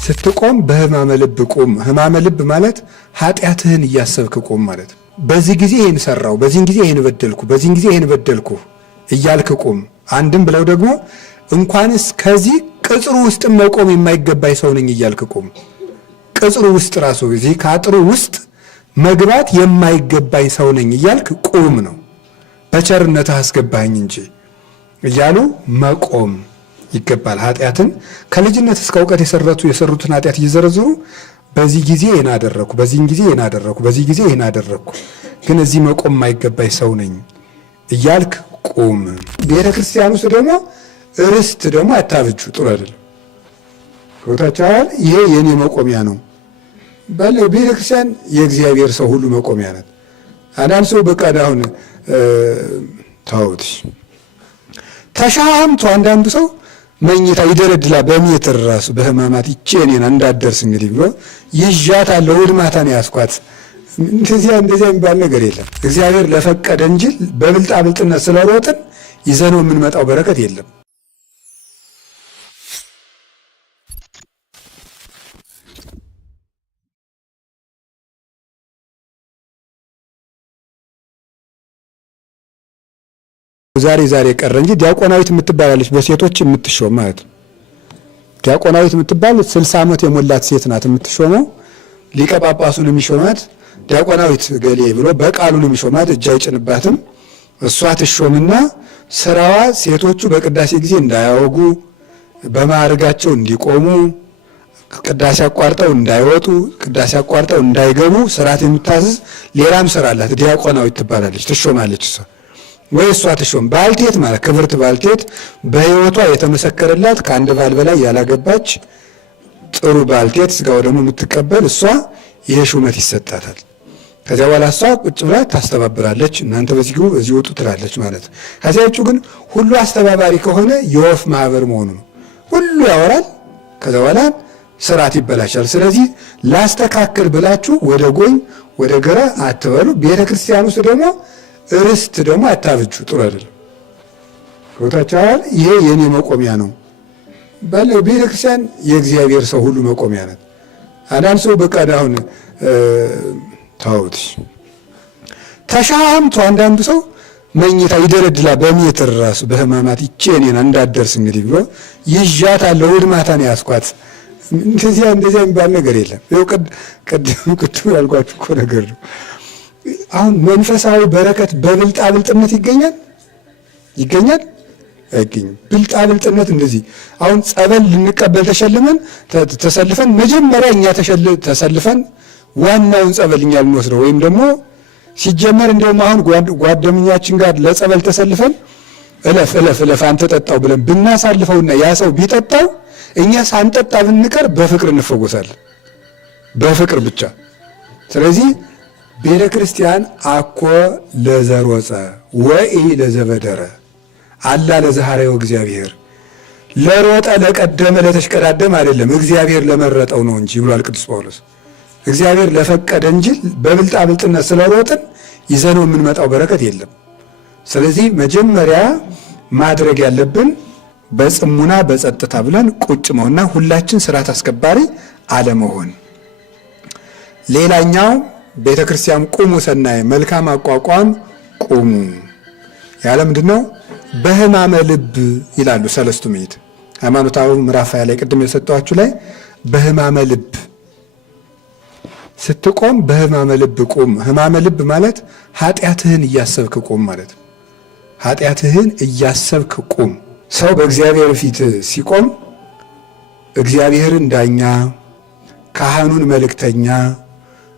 ስትቆም በህማመ ልብ ቁም። ህማመ ልብ ማለት ኃጢአትህን እያሰብክ ቁም ማለት። በዚህ ጊዜ ይሄን ሰራው፣ በዚህ ጊዜ ይሄን በደልኩ፣ በዚህ ጊዜ ይሄን በደልኩ እያልክ ቁም። አንድም ብለው ደግሞ እንኳንስ ከዚህ ቅጽሩ ውስጥ መቆም የማይገባኝ ሰው ነኝ እያልክ ቁም። ቅጽሩ ውስጥ ራሱ እዚህ ከአጥሩ ውስጥ መግባት የማይገባኝ ሰው ነኝ እያልክ ቁም ነው። በቸርነትህ አስገባኝ እንጂ እያሉ መቆም ይገባል። ኃጢአትን ከልጅነት እስከ እውቀት የሰሩትን ኃጢአት እየዘረዘሩ በዚህ ጊዜ ይሄን አደረኩ፣ በዚህ ጊዜ ይሄን አደረኩ፣ በዚህ ጊዜ ይሄን አደረኩ፣ ግን እዚህ መቆም የማይገባኝ ሰው ነኝ እያልክ ቁም። ቤተ ክርስቲያን ውስጥ ደግሞ ርስት ደግሞ አታብጁ፣ ጥሩ አይደለም። ወታቻል ይሄ የኔ መቆሚያ ነው ባለ ቤተ ክርስቲያን የእግዚአብሔር ሰው ሁሉ መቆሚያ ናት። አንዳንድ ሰው በቃ አሁን ታውት ተሻምቶ አንዳንዱ ሰው መኝታ ይደረድላል በሜትር ራሱ በህማማት ይቼኔን እንዳደርስ እንግዲህ ብሎ ይዣታለሁ እሑድ ማታ ነው ያስኳት። እንደዚያ የሚባል ነገር የለም። እግዚአብሔር ለፈቀደ እንጂ በብልጣብልጥነት ስለሮጥን ይዘነው የምንመጣው በረከት የለም። ዛሬ ቀረ እንጂ ዲያቆናዊት የምትባላለች በሴቶች የምትሾም ማለት ነው። ዲያቆናዊት የምትባል 60 ዓመት የሞላት ሴት ናት የምትሾመው። ሊቀ ጳጳሱን የሚሾማት ዲያቆናዊት ገሌ ብሎ በቃሉን የሚሾማት እጅ አይጭንባትም። እሷ ትሾምና ስራዋ ሴቶቹ በቅዳሴ ጊዜ እንዳያወጉ፣ በማዕረጋቸው እንዲቆሙ፣ ቅዳሴ አቋርጠው እንዳይወጡ፣ ቅዳሴ አቋርጠው እንዳይገቡ ስርዓት የምታዝዝ ሌላም ስራ አላት። ዲያቆናዊት ትባላለች፣ ትሾማለች እሷ ወይ እሷ ትሾም። ባልቴት ማለት ክብርት ባልቴት በሕይወቷ የተመሰከረላት ከአንድ ባል በላይ ያላገባች ጥሩ ባልቴት ስጋው ደግሞ የምትቀበል እሷ ይሄ ሹመት ይሰጣታል። ከዚያ በኋላ እሷ ቁጭ ብላ ታስተባብራለች። እናንተ በዚህ ግቡ በዚህ ወጡ ትላለች ማለት። ከዚያ ውጭ ግን ሁሉ አስተባባሪ ከሆነ የወፍ ማህበር መሆኑ ነው። ሁሉ ያወራል፣ ከዚያ በኋላ ስርዓት ይበላሻል። ስለዚህ ላስተካክል ብላችሁ ወደ ጎኝ ወደ ግራ አትበሉ። ቤተ ክርስቲያን ውስጥ ደግሞ ርስት ደግሞ አታብጁ፣ ጥሩ አይደለም። ወታቻል ይሄ የኔ መቆሚያ ነው ባለ ቤተ ክርስቲያን የእግዚአብሔር ሰው ሁሉ መቆሚያ ናት። አንዳንድ ሰው በቃ አሁን ታውት ተሻምቶ አንዳንዱ ሰው መኝታ ይደረድላል በሜትር ራሱ በህማማት ይቼኔን እንዳደርስ እንግዲህ ብሎ ይዣታለሁ እሑድ ማታ ነው ያስኳት። እንደዚያ የሚባል ነገር የለም። ይኸው ቅድም ያልኳችሁ እኮ ነገር ነው። አሁን መንፈሳዊ በረከት በብልጣብልጥነት ይገኛል አይገኝም። ብልጣብልጥነት እንደዚህ አሁን ጸበል ልንቀበል ተሰልፈን መጀመሪያ እኛ ተሰልፈን ዋናውን ጸበል እኛ ልንወስደው ወይም ደግሞ ሲጀመር እንደውም አሁን ጓደኛችን ጋር ለጸበል ተሰልፈን እለፍ አንተ ጠጣው ብለን ብናሳልፈውና ያ ሰው ቢጠጣው እኛ ሳንጠጣ ብንቀር በፍቅር እንፈወሳለን፣ በፍቅር ብቻ። ስለዚህ ቤተ ክርስቲያን አኮ ለዘሮጸ ወኢ ለዘበደረ አላ ለዘሐረዮ እግዚአብሔር፣ ለሮጠ ለቀደመ ለተሽቀዳደም አይደለም፣ እግዚአብሔር ለመረጠው ነው እንጂ ብሏል ቅዱስ ጳውሎስ። እግዚአብሔር ለፈቀደ እንጂ በብልጣብልጥነት ስለሮጥን ይዘነው የምንመጣው በረከት የለም። ስለዚህ መጀመሪያ ማድረግ ያለብን በጽሙና በጸጥታ ብለን ቁጭ መሆንና ሁላችን ስርዓት አስከባሪ አለመሆን። ሌላኛው ቤተ ክርስቲያን ቁሙ ሰናይ መልካም አቋቋም ቁሙ ያለ ምንድን ነው? በህማመ ልብ ይላሉ ሰለስቱ ምዕት ሃይማኖታዊ ምዕራፍ ላይ ቅድም የሰጠኋችሁ ላይ በህማመ ልብ ስትቆም በህማመ ልብ ቁም። ህማመ ልብ ማለት ኃጢአትህን እያሰብክ ቁም ማለት ነው። ኃጢአትህን እያሰብክ ቁም። ሰው በእግዚአብሔር ፊት ሲቆም እግዚአብሔርን ዳኛ፣ ካህኑን መልእክተኛ፣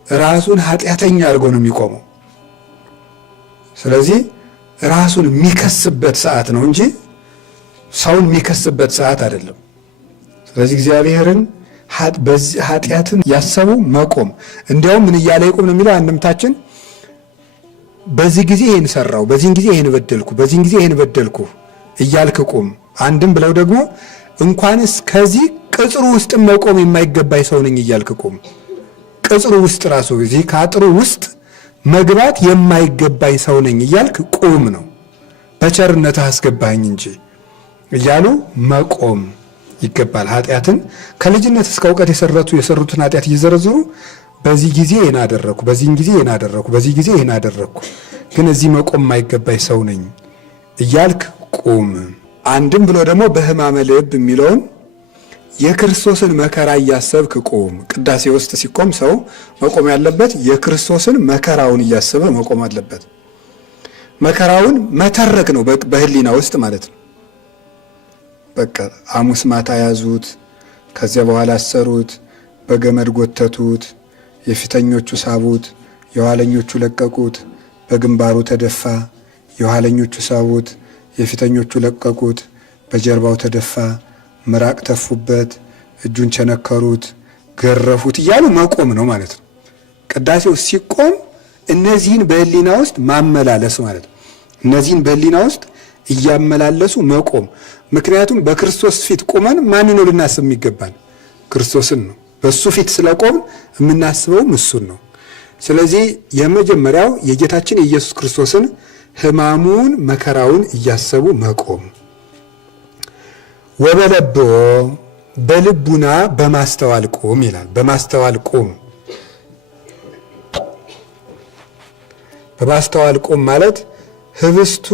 ራሱን ኃጢአተኛ አድርጎ ነው የሚቆመው። ስለዚህ ራሱን የሚከስበት ሰዓት ነው እንጂ ሰውን የሚከስበት ሰዓት አይደለም። ስለዚህ እግዚአብሔርን ኃጢአትን ያሰቡ መቆም። እንዲያውም ምን እያለ ይቆም ነው የሚለው አንድምታችን በዚህ ጊዜ ይሄን ሰራው፣ በዚህ ጊዜ ይሄን በደልኩ፣ በዚህ ጊዜ ይሄን በደልኩ እያልክ ቁም። አንድም ብለው ደግሞ እንኳንስ ከዚህ ቅጽሩ ውስጥ መቆም የማይገባኝ ሰው ነኝ እያልክ ቁም። ቅጽሩ ውስጥ ራሱ እዚህ ከአጥሩ ውስጥ መግባት የማይገባኝ ሰው ነኝ እያልክ ቁም ነው። በቸርነትህ አስገባኝ እንጂ እያሉ መቆም ይገባል። ኃጢአትን ከልጅነት እስከ እውቀት የሰሩትን ኃጢአት እየዘረዘሩ በዚህ ጊዜ ይህን አደረኩ፣ በዚህን ጊዜ ይህን አደረኩ፣ በዚህ ጊዜ ይህን አደረኩ፣ ግን እዚህ መቆም የማይገባኝ ሰው ነኝ እያልክ ቁም። አንድም ብሎ ደግሞ በሕማመ ልብ የሚለውን የክርስቶስን መከራ እያሰብክ ቁም። ቅዳሴ ውስጥ ሲቆም ሰው መቆም ያለበት የክርስቶስን መከራውን እያሰበ መቆም አለበት። መከራውን መተረክ ነው በህሊና ውስጥ ማለት ነው። በቃ ሐሙስ ማታ ያዙት፣ ከዚያ በኋላ አሰሩት፣ በገመድ ጎተቱት፣ የፊተኞቹ ሳቡት፣ የኋለኞቹ ለቀቁት፣ በግንባሩ ተደፋ፣ የኋለኞቹ ሳቡት፣ የፊተኞቹ ለቀቁት፣ በጀርባው ተደፋ፣ ምራቅ ተፉበት፣ እጁን ቸነከሩት፣ ገረፉት እያሉ መቆም ነው ማለት ነው። ቅዳሴው ሲቆም እነዚህን በህሊና ውስጥ ማመላለስ ማለት ነው። እነዚህን በህሊና ውስጥ እያመላለሱ መቆም። ምክንያቱም በክርስቶስ ፊት ቆመን ማን ነው ልናስብ የሚገባን? ክርስቶስን ነው። በሱ ፊት ስለቆም የምናስበውም እሱን ነው። ስለዚህ የመጀመሪያው የጌታችን የኢየሱስ ክርስቶስን ሕማሙን መከራውን እያሰቡ መቆም። ወበለብዎ በልቡና በማስተዋል ቁም ይላል። በማስተዋል ቁም። በማስተዋል ቁም ማለት ህብስቱ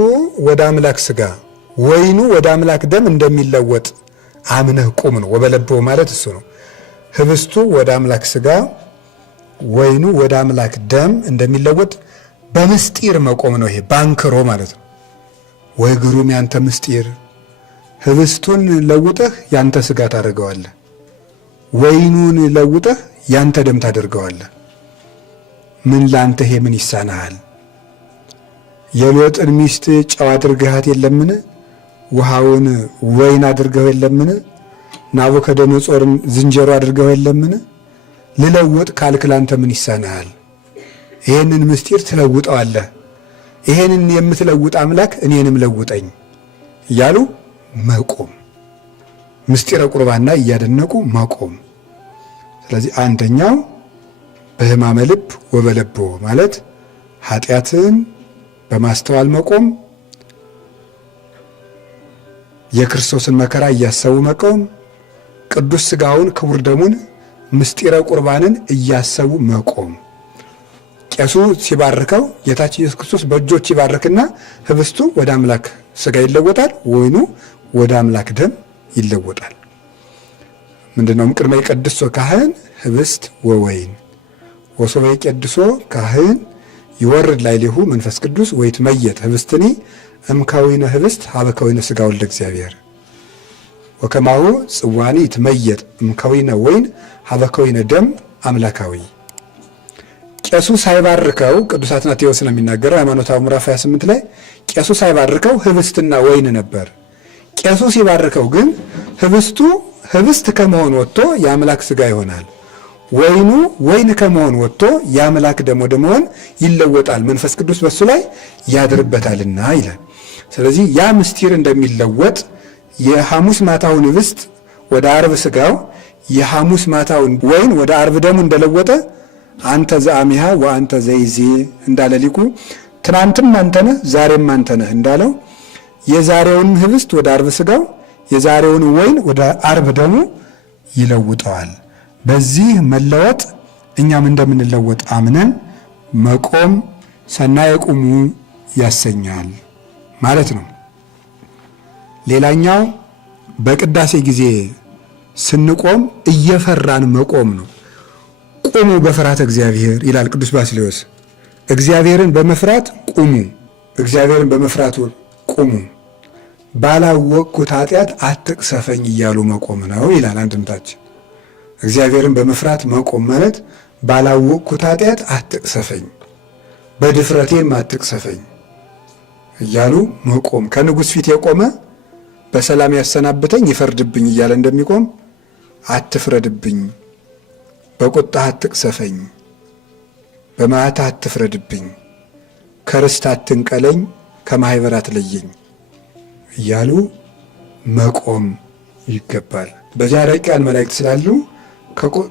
ወደ አምላክ ስጋ ወይኑ ወደ አምላክ ደም እንደሚለወጥ አምነህ ቁም ነው። ወበለብዎ ማለት እሱ ነው። ህብስቱ ወደ አምላክ ስጋ ወይኑ ወደ አምላክ ደም እንደሚለወጥ በምስጢር መቆም ነው። ይሄ ባንክሮ ማለት ነው። ወይ ግሩም ያንተ ምስጢር! ህብስቱን ለውጠህ ያንተ ስጋ ታደርገዋለህ፣ ወይኑን ለውጠህ ያንተ ደም ታደርገዋለህ። ምን ላንተ ይሄ ምን ይሳናሃል? የሎጥን ሚስት ጨው አድርገሃት የለምን? ውሃውን ወይን አድርገው የለምን? ናቡከደነጾርን ዝንጀሮ አድርገው የለምን? ልለውጥ ካልክ ላንተ ምን ይሳናሃል? ይሄንን ምስጢር ትለውጠዋለህ። ይሄንን የምትለውጥ አምላክ እኔንም ለውጠኝ እያሉ መቆም፣ ምስጢረ ቁርባንና እያደነቁ መቆም። ስለዚህ አንደኛው በሕማመ ልብ ወበለብዎ ማለት ኃጢአትን በማስተዋል መቆም፣ የክርስቶስን መከራ እያሰቡ መቆም፣ ቅዱስ ሥጋውን ክቡር ደሙን ምስጢረ ቁርባንን እያሰቡ መቆም። ቄሱ ሲባርከው ጌታችን ኢየሱስ ክርስቶስ በእጆች ይባርክና ህብስቱ ወደ አምላክ ሥጋ ይለወጣል፣ ወይኑ ወደ አምላክ ደም ይለወጣል። ምንድነው? ቅድመ ይቀድሶ ካህን ህብስት ወወይን ወሶበ ይቀድሶ ካህን ይወርድ ላዕሌሁ መንፈስ ቅዱስ ወይትመየጥ ህብስትኒ እምከዊነ ህብስት ሀበ ከዊነ ሥጋ ወልደ እግዚአብሔር ወከማሁ ጽዋኒ ይትመየጥ እምከዊነ ወይን ሀበ ከዊነ ደም አምላካዊ። ቄሱ ሳይባርከው ቅዱስ አትናቴዎስ ነው የሚናገረው ሃይማኖታዊ ምዕራፍ 28 ላይ ቄሱ ሳይባርከው ህብስትና ወይን ነበር። ቄሱ ሲባርከው ግን ህብስቱ ህብስት ከመሆን ወጥቶ የአምላክ ሥጋ ይሆናል፣ ወይኑ ወይን ከመሆን ወጥቶ የአምላክ ደም ወደ መሆን ይለወጣል፣ መንፈስ ቅዱስ በሱ ላይ ያድርበታልና ይላል። ስለዚህ ያ ምስጢር እንደሚለወጥ የሐሙስ ማታውን ህብስት ወደ ዓርብ ሥጋው የሐሙስ ማታውን ወይን ወደ ዓርብ ደሙ እንደለወጠ አንተ ዘአሚሃ ወአንተ ዘይዜ እንዳለ ሊቁ ትናንትም አንተ ነህ ዛሬም አንተ ነህ እንዳለው የዛሬውን ህብስት ወደ ዓርብ ሥጋው የዛሬውን ወይን ወደ ዓርብ ደሙ ይለውጠዋል። በዚህ መለወጥ እኛም እንደምንለወጥ አምነን መቆም ሰናየ ቁሙ ያሰኛል ማለት ነው። ሌላኛው በቅዳሴ ጊዜ ስንቆም እየፈራን መቆም ነው። ቁሙ በፍርሃተ እግዚአብሔር ይላል ቅዱስ ባስልዮስ። እግዚአብሔርን በመፍራት ቁሙ፣ እግዚአብሔርን በመፍራት ቁሙ፣ ባላወቅኩት ኃጢአት አትቅሰፈኝ እያሉ መቆም ነው ይላል አንድምታችን። እግዚአብሔርን በመፍራት መቆም ማለት ባላወቅኩት ኃጢአት አትቅሰፈኝ፣ በድፍረቴም አትቅሰፈኝ እያሉ መቆም። ከንጉሥ ፊት የቆመ በሰላም ያሰናብተኝ ይፈርድብኝ እያለ እንደሚቆም አትፍረድብኝ፣ በቁጣህ አትቅሰፈኝ፣ በመዓትህ አትፍረድብኝ፣ ከርስት አትንቀለኝ፣ ከማኅበር አትለየኝ እያሉ መቆም ይገባል። በዚያ ረቂቃን መላእክት ስላሉ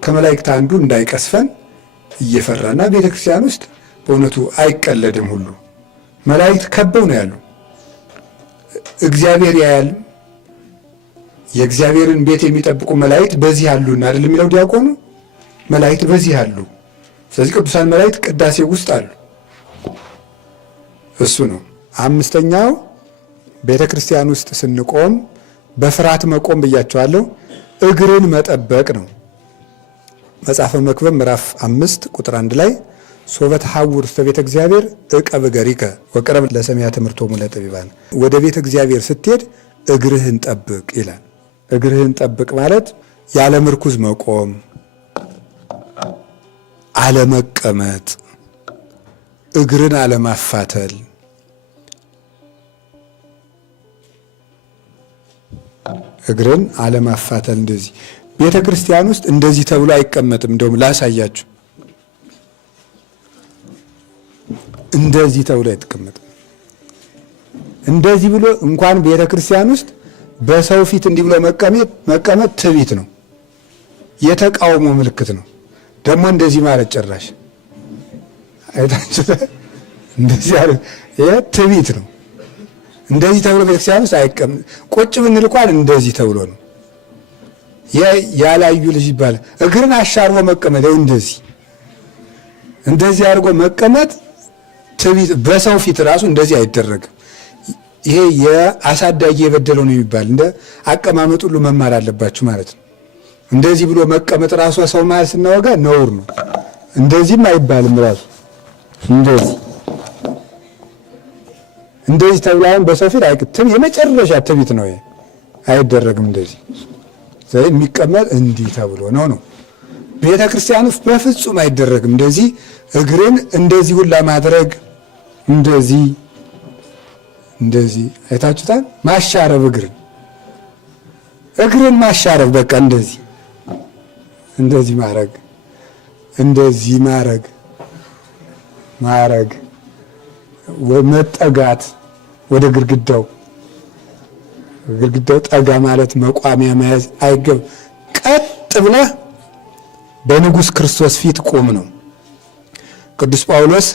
ከመላእክት አንዱ እንዳይቀስፈን እየፈራና ቤተ ክርስቲያን ውስጥ በእውነቱ አይቀለድም። ሁሉ መላእክት ከበው ነው ያሉ። እግዚአብሔር ያያል፣ የእግዚአብሔርን ቤት የሚጠብቁ መላእክት በዚህ አሉና አይደል የሚለው ዲያቆኑ? መላእክት በዚህ አሉ። ስለዚህ ቅዱሳን መላእክት ቅዳሴ ውስጥ አሉ። እሱ ነው። አምስተኛው ቤተ ክርስቲያን ውስጥ ስንቆም በፍርሃት መቆም ብያቸዋለሁ። እግርን መጠበቅ ነው። መጽሐፈ መክብብ ምዕራፍ 5 ቁጥር 1 ላይ ሶበት ሐውር ውስተ ቤተ እግዚአብሔር ዕቀብ እገሪከ ወቅረብ ለሰሚያ ትምህርቶሙ ለጠቢባን፣ ወደ ቤተ እግዚአብሔር ስትሄድ እግርህን ጠብቅ ይላል። እግርህን ጠብቅ ማለት ያለ ምርኩዝ መቆም፣ አለመቀመጥ፣ እግርን አለማፋተል፣ እግርን አለማፋተል። እንደዚህ ቤተ ክርስቲያን ውስጥ እንደዚህ ተብሎ አይቀመጥም። እንደውም ላሳያችሁ፣ እንደዚህ ተብሎ አይቀመጥም። እንደዚህ ብሎ እንኳን ቤተ ክርስቲያን ውስጥ በሰው ፊት እንዲህ ብሎ መቀመጥ ትዕቢት ነው፣ የተቃውሞ ምልክት ነው። ደግሞ እንደዚህ ማለት ጭራሽ አይታችሁ እንደዚህ ያለ ትዕቢት ነው። እንደዚህ ተብሎ ቤተክርስቲያን ውስጥ አይቀመጥ። ቁጭ ብንል እንኳን እንደዚህ ተብሎ ነው። ያላዩ ልጅ ይባላል። እግርን አሻርቦ መቀመጥ እንደዚህ አድርጎ መቀመጥ ትዕቢት። በሰው ፊት ራሱ እንደዚህ አይደረግም። ይሄ የአሳዳጊ የበደለው ነው የሚባል እንደ አቀማመጥ ሁሉ መማር አለባችሁ ማለት ነው። እንደዚህ ብሎ መቀመጥ ራሱ ሰው ማለት ስናወጋ ነውር ነው። እንደዚህም አይባልም ራሱ እንደዚህ ተብላውን በሰው ፊት አይቅትም። የመጨረሻ ትዕቢት ነው። አይደረግም እንደዚህ የሚቀመጥ እንዲህ ተብሎ ነው። ቤተ ክርስቲያን ውስጥ በፍጹም አይደረግም። እንደዚህ እግርን እንደዚህ ሁላ ማድረግ እንደዚህ አይታችሁታል። ማሻረብ እግርን ማሻረብ በቃ እንደዚህ ማረግ መጠጋት ወደ ግድግዳው ጠጋ ማለት መቋሚያ መያዝ አይገብ። ቀጥ ብለህ በንጉሥ ክርስቶስ ፊት ቆም ነው። ቅዱስ ጳውሎስ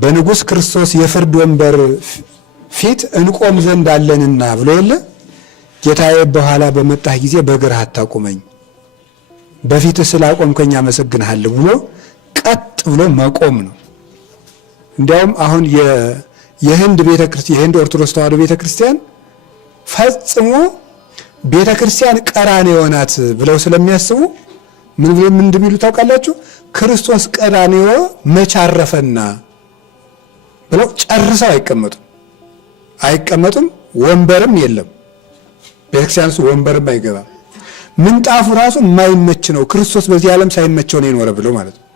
በንጉሥ ክርስቶስ የፍርድ ወንበር ፊት እንቆም ዘንድ አለንና ብሎ የለ ጌታዬ በኋላ በመጣህ ጊዜ በእግርህ አታቁመኝ፣ በፊትህ ስላቆምከኝ አመሰግንሃለሁ ብሎ ቀጥ ብሎ መቆም ነው። እንዲያውም አሁን የህንድ ኦርቶዶክስ ተዋሕዶ ቤተክርስቲያን ፈጽሞ ቤተክርስቲያን ቀራንዮ ናት ብለው ስለሚያስቡ ምን እንደሚሉ ታውቃላችሁ? ክርስቶስ ቀራንዮ መች አረፈና ብለው ጨርሰው አይቀመጡም። ወንበርም የለም ቤተክርስቲያን ውስጥ ወንበርም አይገባም። ምንጣፉ ራሱ የማይመች ነው። ክርስቶስ በዚህ ዓለም ሳይመቸው ነው የኖረ ብለው ማለት ነው።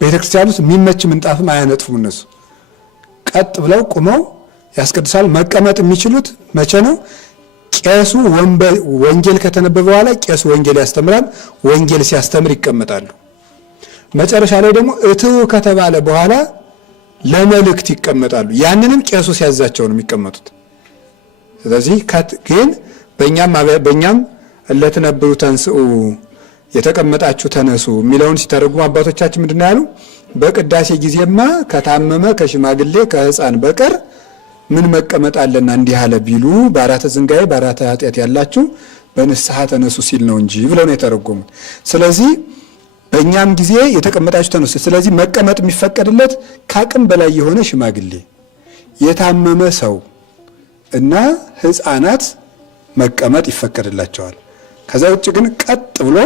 ቤተክርስቲያን ውስጥ የሚመች ምንጣፍም አያነጥፉም። እነሱ ቀጥ ብለው ቁመው ያስቀድሳል። መቀመጥ የሚችሉት መቼ ነው? ቄሱ ወንጌል ከተነበበ በኋላ ቄሱ ወንጌል ያስተምራል። ወንጌል ሲያስተምር ይቀመጣሉ። መጨረሻ ላይ ደግሞ እትው ከተባለ በኋላ ለመልእክት ይቀመጣሉ። ያንንም ቄሱ ሲያዛቸው ነው የሚቀመጡት። ስለዚህ ግን በእኛም እለትነብሩ ተንስኡ የተቀመጣችሁ ተነሱ የሚለውን ሲተረጉሙ አባቶቻችን ምንድን ነው ያሉ? በቅዳሴ ጊዜማ ከታመመ ከሽማግሌ ከሕፃን በቀር ምን መቀመጥ አለና እንዲህ አለ ቢሉ በአራተ ዝንጋዬ በአራተ ኃጢአት ያላችሁ በንስሐ ተነሱ ሲል ነው እንጂ ብለው ነው የተረጎሙት። ስለዚህ በእኛም ጊዜ የተቀመጣችሁ ተነሱ። ስለዚህ መቀመጥ የሚፈቀድለት ከአቅም በላይ የሆነ ሽማግሌ፣ የታመመ ሰው እና ሕፃናት መቀመጥ ይፈቀድላቸዋል። ከዛ ውጭ ግን ቀጥ ብሎ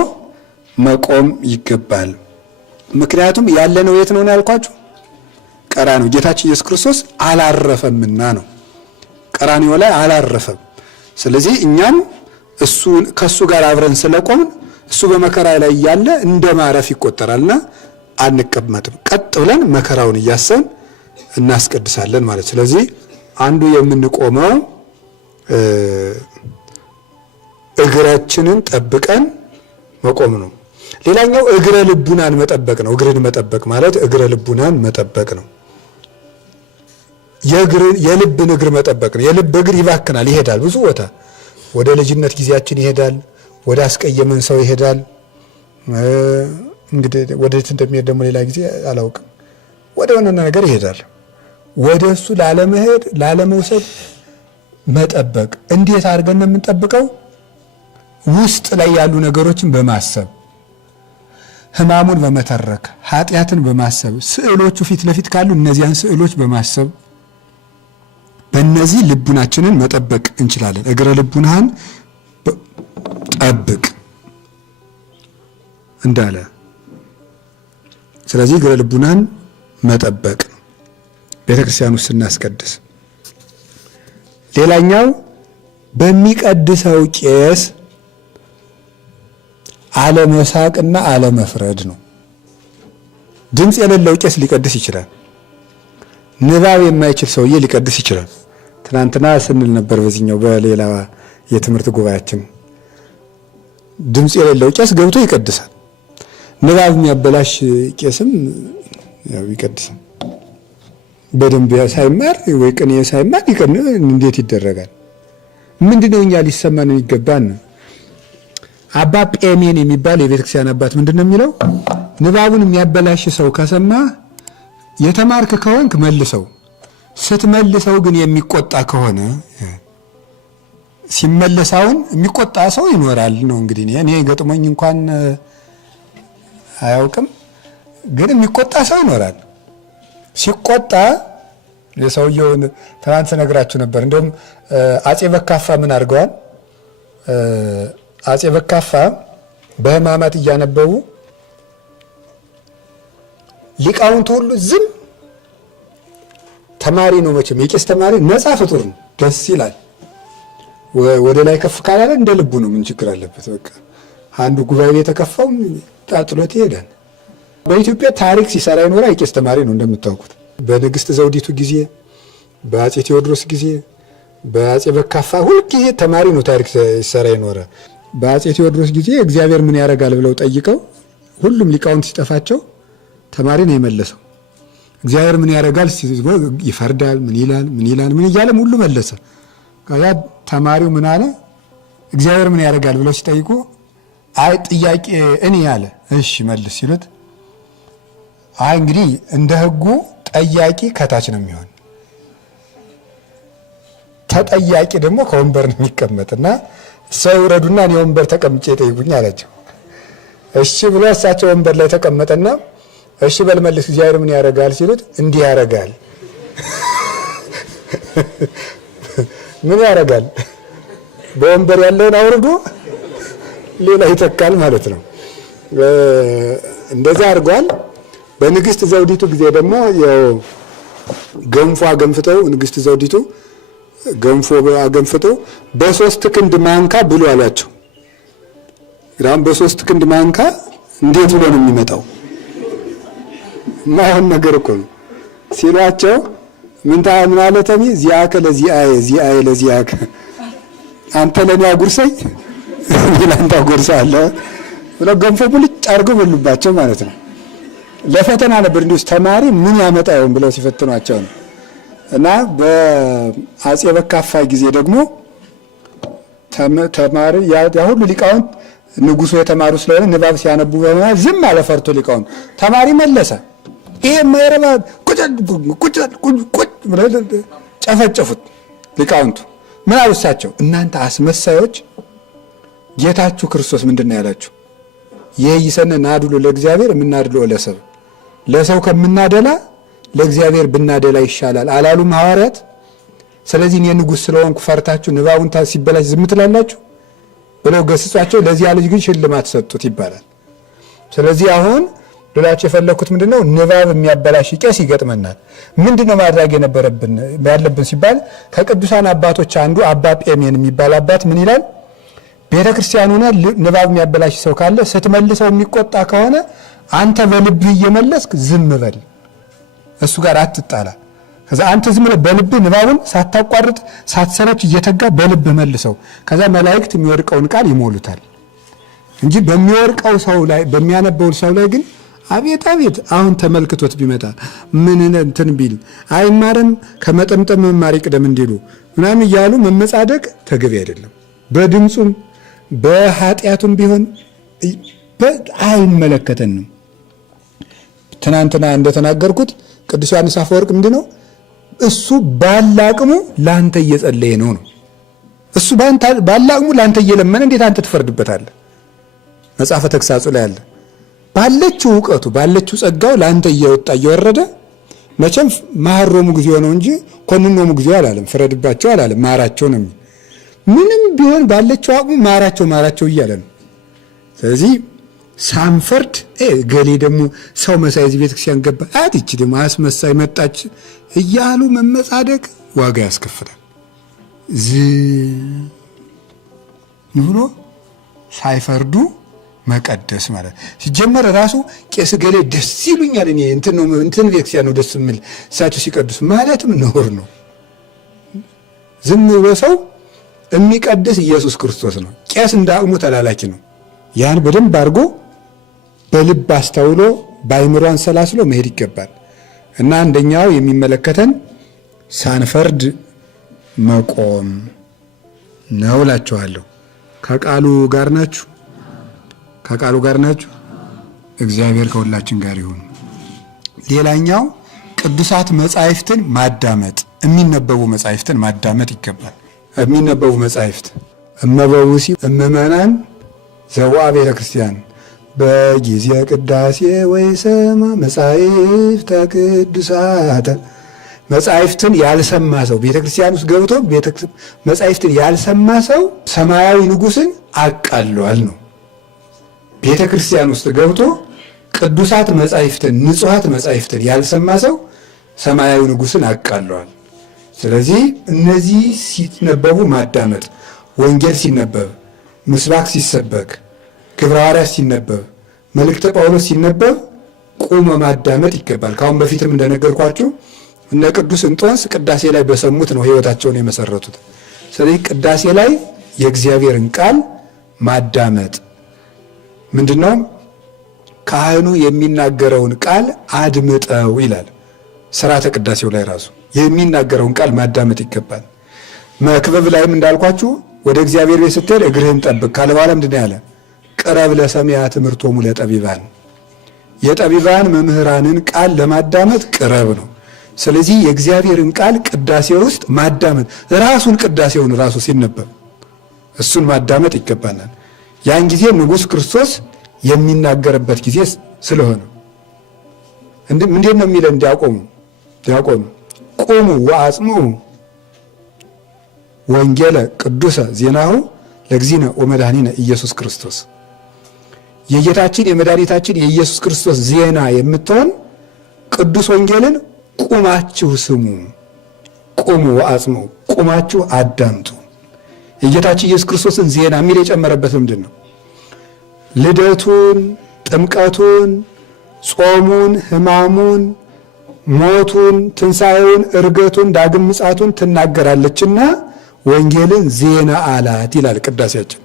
መቆም ይገባል። ምክንያቱም ያለነው የት ነው ያልኳችሁ? ቀራንዮ። ጌታችን ኢየሱስ ክርስቶስ አላረፈምና ነው። ቀራንዮ ላይ አላረፈም። ስለዚህ እኛም ከሱ ጋር አብረን ስለቆምን እሱ በመከራ ላይ እያለ እንደ ማረፍ ይቆጠራልና አንቀመጥም። ቀጥ ብለን መከራውን እያሰብን እናስቀድሳለን ማለት። ስለዚህ አንዱ የምንቆመው እግራችንን ጠብቀን መቆም ነው። ሌላኛው እግረ ልቡናን መጠበቅ ነው። እግርን መጠበቅ ማለት እግረ ልቡናን መጠበቅ ነው። የልብን እግር መጠበቅ ነው። የልብ እግር ይባክናል፣ ይሄዳል ብዙ ቦታ። ወደ ልጅነት ጊዜያችን ይሄዳል፣ ወደ አስቀየመን ሰው ይሄዳል። እንግዲህ ወደት እንደሚሄድ ደግሞ ሌላ ጊዜ አላውቅም። ወደ ሆነ ነገር ይሄዳል። ወደ እሱ ላለመሄድ ላለመውሰድ መጠበቅ። እንዴት አድርገን ነው የምንጠብቀው? ውስጥ ላይ ያሉ ነገሮችን በማሰብ ሕማሙን በመተረክ ኃጢአትን በማሰብ ስዕሎቹ ፊት ለፊት ካሉ እነዚያን ስዕሎች በማሰብ በእነዚህ ልቡናችንን መጠበቅ እንችላለን። እግረ ልቡናህን ጠብቅ እንዳለ፣ ስለዚህ እግረ ልቡናን መጠበቅ ቤተክርስቲያን ውስጥ ስናስቀድስ። ሌላኛው በሚቀድሰው ቄስ አለመሳቅና አለመፍረድ ነው። ድምፅ የሌለው ቄስ ሊቀድስ ይችላል። ንባብ የማይችል ሰውዬ ሊቀድስ ይችላል። ትናንትና ስንል ነበር በዚህኛው በሌላ የትምህርት ጉባኤያችን ድምፅ የሌለው ቄስ ገብቶ ይቀድሳል። ንባብ የሚያበላሽ ቄስም ያው ይቀድሳል። በደንብ ሳይማር ወይ ቅኔ ሳይማር እንዴት ይደረጋል? ምንድነው እኛ ሊሰማን የሚገባን? አባ ጴሜን የሚባል የቤተክርስቲያን አባት ምንድነው የሚለው? ንባቡን የሚያበላሽ ሰው ከሰማ የተማርክ ከሆንክ መልሰው፣ ስትመልሰው ግን የሚቆጣ ከሆነ ሲመለሳውን የሚቆጣ ሰው ይኖራል ነው እንግዲህ። እኔ ገጥሞኝ እንኳን አያውቅም፣ ግን የሚቆጣ ሰው ይኖራል። ሲቆጣ የሰውየውን ትናንት ነግራችሁ ነበር። እንደውም አጼ በካፋ ምን አድርገዋል? አጼ በካፋ በሕማማት እያነበቡ ሊቃውንት ሁሉ ዝም። ተማሪ ነው መቼም የቄስ ተማሪ ነፃ ፍጡር ነው፣ ደስ ይላል። ወደ ላይ ከፍ ካላለ እንደ ልቡ ነው። ምን ችግር አለበት? በቃ አንዱ ጉባኤ የተከፋው ጣጥሎት ይሄዳል። በኢትዮጵያ ታሪክ ሲሰራ ይኖራ የቄስ ተማሪ ነው እንደምታውቁት። በንግስት ዘውዲቱ ጊዜ፣ በአጼ ቴዎድሮስ ጊዜ፣ በአጼ በካፋ ሁልጊዜ ተማሪ ነው ታሪክ ሲሰራ ይኖረ። በአጼ ቴዎድሮስ ጊዜ እግዚአብሔር ምን ያደርጋል ብለው ጠይቀው ሁሉም ሊቃውንት ሲጠፋቸው ተማሪ ነው የመለሰው። እግዚአብሔር ምን ያደርጋል? ይፈርዳል፣ ምን ይላል፣ ምን ይላል፣ ምን እያለም ሁሉ መለሰ። ከዛ ተማሪው ምን አለ? እግዚአብሔር ምን ያደርጋል ብለው ሲጠይቁ አይ ጥያቄ እኔ ያለ እሺ መልስ ሲሉት አይ እንግዲህ እንደ ሕጉ ጠያቂ ከታች ነው የሚሆን፣ ተጠያቂ ደግሞ ከወንበር ነው የሚቀመጥና ሰው ይውረዱና እኔ ወንበር ተቀምጬ ጠይቁኝ አላቸው። እሺ ብሎ እሳቸው ወንበር ላይ ተቀመጠና እሺ በል መልስ እግዚአብሔር ምን ያደርጋል ሲሉት እንዲህ ያደርጋል። ምን ያደርጋል? በወንበር ያለውን አውርዶ ሌላ ይተካል ማለት ነው። እንደዛ አድርጓል። በንግስት ዘውዲቱ ጊዜ ደግሞ ያው ገንፎ አገንፍተው ንግስት ዘውዲቱ ገንፎ አገንፍተው በሶስት ክንድ ማንካ ብሉ አሏቸው። ግራም በሶስት ክንድ ማንካ እንዴት ብሎ ነው የሚመጣው? ማይሆን ነገር እኮ ነው ሲሏቸው ምን ታምናለተሚ ዚአከ ለዚአየ ዚአየ ለዚአከ አንተ ለኔ አጉርሰኝ ይላንታ አጉርሳለሁ ብለው ገንፎ ብልጭ አድርገው በሉባቸው ማለት ነው። ለፈተና ነበር እንዲሁ ተማሪ ምን ያመጣው ብለው ሲፈትኗቸው ነው። እና በአጼ በካፋ ጊዜ ደግሞ ተማሪ ያ ሁሉ ሊቃውንት ንጉሱ የተማሩ ስለሆነ ንባብ ሲያነቡ በመሃል ዝም አለ ፈርቶ ሊቃውንት። ተማሪ መለሰ። ይሄ ማይረባ ቁጭ ብለው ጨፈጨፉት ሊቃውንቱ። ምን አሉ እሳቸው? እናንተ አስመሳዮች ጌታችሁ ክርስቶስ ምንድን ነው ያላችሁ? ይይሰነ ናድሉ ለእግዚአብሔር የምናድሎ ለሰው፣ ለሰው ከምናደላ ለእግዚአብሔር ብናደላ ይሻላል አላሉም ሐዋርያት? ስለዚህ እኔ ንጉሥ ስለሆንኩ ፈርታችሁ ንባቡን ሲበላሽ ዝም ትላላችሁ ብለው ገስጿቸው፣ ለዚያ ልጅ ግን ሽልማት ሰጡት ይባላል። ስለዚህ አሁን ልላችሁ የፈለኩት ምንድነው? ንባብ የሚያበላሽ ቄስ ይገጥመናል። ምንድነው ማድረግ ያለብን ሲባል ከቅዱሳን አባቶች አንዱ አባ ጴሜን የሚባል አባት ምን ይላል? ቤተ ክርስቲያን ሆነ ንባብ የሚያበላሽ ሰው ካለ ስትመልሰው የሚቆጣ ከሆነ አንተ በልብህ እየመለስክ ዝም በል፣ እሱ ጋር አትጣላ። ከዛ አንተ ዝም ብለህ በልብህ ንባቡን ሳታቋርጥ ሳትሰለች እየተጋ በልብህ መልሰው። ከዛ መላእክት የሚወርቀውን ቃል ይሞሉታል እንጂ በሚወርቀው ሰው ላይ በሚያነበው ሰው ላይ ግን አቤት አቤት አሁን ተመልክቶት ቢመጣ ምን እንትን ቢል አይማርም ከመጠምጠም መማር ይቅደም እንዲሉ ምናምን እያሉ መመጻደቅ ተገቢ አይደለም። በድምጹም በኃጢአቱም ቢሆን አይመለከተንም። ትናንትና እንደተናገርኩት ቅዱስ ዮሐንስ አፈወርቅ ምንድነው እሱ ባላቅሙ ላንተ እየጸለየ ነው። እሱ ባላቅሙ ላንተ እየለመነ እንዴት አንተ ትፈርድበታለህ? መጽሐፈ ተግሳጹ ላይ አለ። ባለችው ዕውቀቱ ባለችው ጸጋው ላንተ እየወጣ እየወረደ መቼም ማህሮሙ ጊዜ ነው እንጂ ኮንኖሙ ጊዜ አላለም፣ ፍረድባቸው አላለም፣ ማራቸው ነው። ምንም ቢሆን ባለችው አቅሙ ማራቸው እያለ ነው። ስለዚህ ሳንፈርድ ገሌ ደግሞ ሰው መሳይ እዚህ ቤተክርስቲያን ገባ አትች ደግሞ አስመሳይ መጣች እያሉ መመጻደቅ ዋጋ ያስከፍላል። ብሎ ሳይፈርዱ መቀደስ ማለት ሲጀመር ራሱ ቄስ ገሌ ደስ ይሉኛል እኔ እንትን ቤተክርስቲያን ነው ደስ የሚል እሳቸው ሲቀድሱ ማለትም ነውር ነው። ዝም ብሎ ሰው የሚቀድስ ኢየሱስ ክርስቶስ ነው። ቄስ እንደ አቅሙ ተላላኪ ነው። ያን በደንብ አድርጎ በልብ አስተውሎ በአይምሮ አንሰላስሎ መሄድ ይገባል። እና አንደኛው የሚመለከተን ሳንፈርድ መቆም ነው እላችኋለሁ። ከቃሉ ጋር ናችሁ? ከቃሉ ጋር ናችሁ? እግዚአብሔር ከሁላችን ጋር ይሁን። ሌላኛው ቅዱሳት መጻሕፍትን ማዳመጥ፣ የሚነበቡ መጻሕፍትን ማዳመጥ ይገባል። የሚነበቡ መጻሕፍት እመበውሲ እመመናን ዘዋ ቤተ ክርስቲያን በጊዜ ቅዳሴ ወይሰማ መጻሕፍተ ቅዱሳተ። መጻሕፍትን ያልሰማ ሰው ቤተ ክርስቲያን ውስጥ ገብቶ መጻሕፍትን ያልሰማ ሰው ሰማያዊ ንጉሥን አቃሏል ነው። ቤተ ክርስቲያን ውስጥ ገብቶ ቅዱሳት መጻሕፍትን ንጹሐት መጻሕፍትን ያልሰማ ሰው ሰማያዊ ንጉሥን አቃሏል። ስለዚህ እነዚህ ሲነበቡ ማዳመጥ፣ ወንጌል ሲነበብ፣ ምስባክ ሲሰበክ፣ ግብረ ሐዋርያት ሲነበብ፣ መልእክተ ጳውሎስ ሲነበብ ቁሞ ማዳመጥ ይገባል። ካሁን በፊትም እንደነገርኳችሁ እነ ቅዱስ እንጦንስ ቅዳሴ ላይ በሰሙት ነው ሕይወታቸውን የመሰረቱት። ስለዚህ ቅዳሴ ላይ የእግዚአብሔርን ቃል ማዳመጥ ምንድነው? ካህኑ የሚናገረውን ቃል አድምጠው ይላል ሥርዓተ ቅዳሴው ላይ ራሱ የሚናገረውን ቃል ማዳመጥ ይገባል። መክብብ ላይም እንዳልኳችሁ ወደ እግዚአብሔር ቤት ስትሄድ እግርህን ጠብቅ ካለ በኋላ ምንድን ነው ያለ? ቅረብ ለሰሚዐ ትምህርቶሙ ለጠቢባን፣ የጠቢባን መምህራንን ቃል ለማዳመጥ ቅረብ ነው። ስለዚህ የእግዚአብሔርን ቃል ቅዳሴ ውስጥ ማዳመጥ፣ ራሱን ቅዳሴውን ራሱ ሲነበብ እሱን ማዳመጥ ይገባናል። ያን ጊዜ ንጉሥ ክርስቶስ የሚናገርበት ጊዜ ስለሆነ እንዴት ነው የሚለን? ዲያቆኑ ቁሙ ወአጽምዑ ወንጌለ ቅዱሰ ዜናሁ ለእግዚእነ ወመድኃኒነ ኢየሱስ ክርስቶስ። የጌታችን የመድኃኒታችን የኢየሱስ ክርስቶስ ዜና የምትሆን ቅዱስ ወንጌልን ቁማችሁ ስሙ። ቁሙ ወአጽምዑ፣ ቁማችሁ አዳምጡ። የጌታችን ኢየሱስ ክርስቶስን ዜና የሚል የጨመረበት ምንድን ነው? ልደቱን፣ ጥምቀቱን፣ ጾሙን፣ ሕማሙን፣ ሞቱን፣ ትንሣኤውን፣ ዕርገቱን፣ ዳግም ምጽአቱን ትናገራለችና ወንጌልን ዜና አላት ይላል ቅዳሴያችን።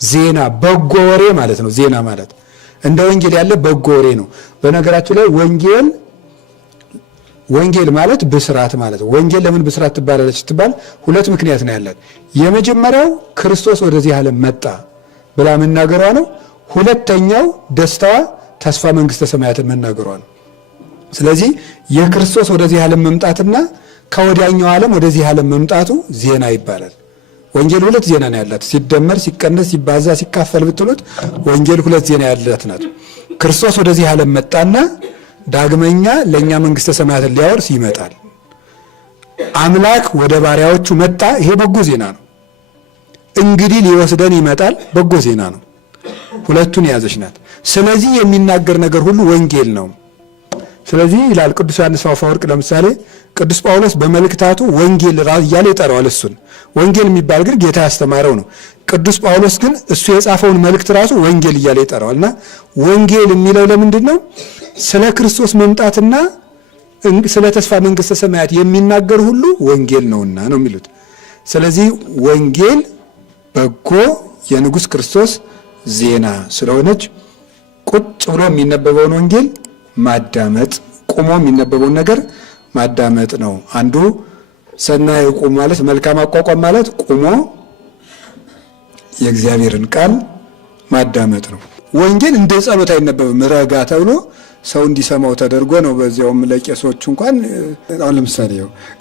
ዜና በጎ ወሬ ማለት ነው። ዜና ማለት እንደ ወንጌል ያለ በጎ ወሬ ነው። በነገራችን ላይ ወንጌል ማለት ብስራት ማለት ነው። ወንጌል ለምን ብስራት ትባላለች ስትባል ሁለት ምክንያት ነው ያላት። የመጀመሪያው ክርስቶስ ወደዚህ ዓለም መጣ ብላ መናገሯ ነው። ሁለተኛው ደስታዋ ተስፋ መንግሥተ ሰማያትን መናገሯ ነው። ስለዚህ የክርስቶስ ወደዚህ ዓለም መምጣትና ከወዲያኛው ዓለም ወደዚህ ዓለም መምጣቱ ዜና ይባላል። ወንጌል ሁለት ዜና ነው ያላት። ሲደመር፣ ሲቀነስ፣ ሲባዛ፣ ሲካፈል ብትሉት ወንጌል ሁለት ዜና ያላት ናት። ክርስቶስ ወደዚህ ዓለም መጣና ዳግመኛ ለእኛ መንግሥተ ሰማያትን ሊያወርስ ይመጣል። አምላክ ወደ ባሪያዎቹ መጣ። ይሄ በጎ ዜና ነው። እንግዲህ ሊወስደን ይመጣል። በጎ ዜና ነው። ሁለቱን የያዘች ናት። ስለዚህ የሚናገር ነገር ሁሉ ወንጌል ነው። ስለዚህ ይላል ቅዱስ ዮሐንስ አፈወርቅ ለምሳሌ ቅዱስ ጳውሎስ በመልእክታቱ ወንጌል እያለ ይጠራዋል። እሱን ወንጌል የሚባል ግን ጌታ ያስተማረው ነው። ቅዱስ ጳውሎስ ግን እሱ የጻፈውን መልእክት ራሱ ወንጌል እያለ ይጠራዋል። እና ወንጌል የሚለው ለምንድን ነው? ስለ ክርስቶስ መምጣትና ስለ ተስፋ መንግሥተ ሰማያት የሚናገር ሁሉ ወንጌል ነውና ነው የሚሉት። ስለዚህ ወንጌል በጎ የንጉሥ ክርስቶስ ዜና ስለሆነች ቁጭ ብሎ የሚነበበውን ወንጌል ማዳመጥ፣ ቁሞ የሚነበበውን ነገር ማዳመጥ ነው። አንዱ ሰናይ ቁም ማለት መልካም አቋቋም ማለት ቁሞ የእግዚአብሔርን ቃል ማዳመጥ ነው። ወንጌል እንደ ጸሎት አይነበብም። ረጋ ተብሎ ሰው እንዲሰማው ተደርጎ ነው። በዚያውም ለቄሶቹ እንኳን አሁን ለምሳሌ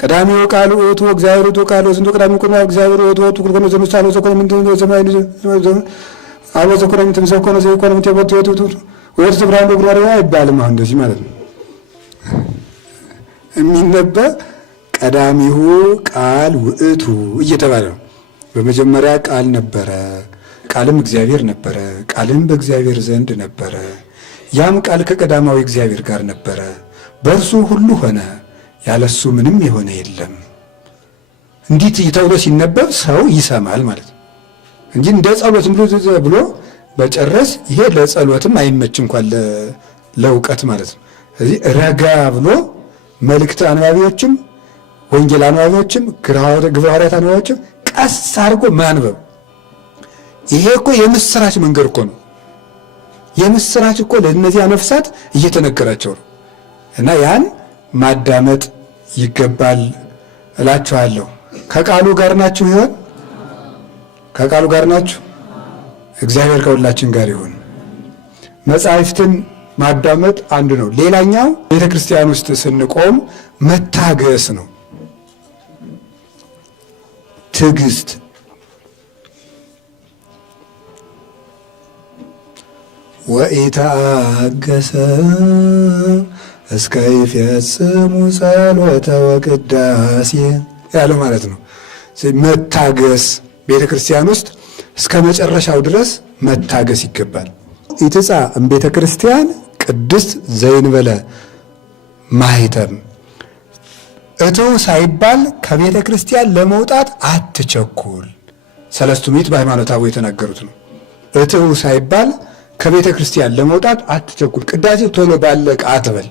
ቀዳሚው ቃል ውእቱ እግዚአብሔር ውእቱ ቃል ወዝንቱ ቀዳሚው ቁም እግዚአብሔር ውእቱ ወጡ ኩልኮነ ዘምሳሌ ዘኮነ ምንድነው ዘማይ አሎ ዘኮነ ምንድነው ዘኮነ ዘይኮነ ምንድነው ወጡ ወጡ ዘብራን በግሮሪያ አይባልም። አሁን እንደዚህ ማለት ነው የሚነበብ ቀዳሚው ቃል ውእቱ እየተባለ ነው። በመጀመሪያ ቃል ነበረ፣ ቃልም እግዚአብሔር ነበረ፣ ቃልም በእግዚአብሔር ዘንድ ነበረ፣ ያም ቃል ከቀዳማዊ እግዚአብሔር ጋር ነበረ፣ በእርሱ ሁሉ ሆነ፣ ያለሱ ምንም የሆነ የለም። እንዲህ ተብሎ ሲነበብ ሰው ይሰማል ማለት ነው እንጂ እንደ ጸሎት ብሎ በጨረስ ይሄ ለጸሎትም አይመች እንኳን ለእውቀት ማለት ነው። ስለዚህ ረጋ ብሎ መልእክት አንባቢዎችም ወንጌል አንባቢዎችም ግብረ ሐዋርያት አንባቢዎችም ቀስ አድርጎ ማንበብ። ይሄ እኮ የምስራች መንገድ እኮ ነው። የምስራች እኮ ለእነዚያ ነፍሳት እየተነገራቸው ነው እና ያን ማዳመጥ ይገባል እላችኋለሁ። ከቃሉ ጋር ናችሁ ይሆን? ከቃሉ ጋር ናችሁ? እግዚአብሔር ከሁላችን ጋር ይሁን። መጻሕፍትን ማዳመጥ አንዱ ነው። ሌላኛው ቤተ ክርስቲያን ውስጥ ስንቆም መታገስ ነው። ትዕግስት ወኢተአገሰ እስከ ይፈጽሙ ጸሎተ ወቅዳሴ ያለው ማለት ነው። መታገስ ቤተ ክርስቲያን ውስጥ እስከ መጨረሻው ድረስ መታገስ ይገባል። ኢትጻ እምቤተ ክርስቲያን ቅድስት ዘይንበለ ማኅተም እትው ሳይባል ከቤተ ክርስቲያን ለመውጣት አትቸኩል። ሰለስቱ ምዕት በሃይማኖተ አበው የተናገሩት ነው። እትው ሳይባል ከቤተ ክርስቲያን ለመውጣት አትቸኩል። ቅዳሴ ቶሎ ባለቀ አትበል።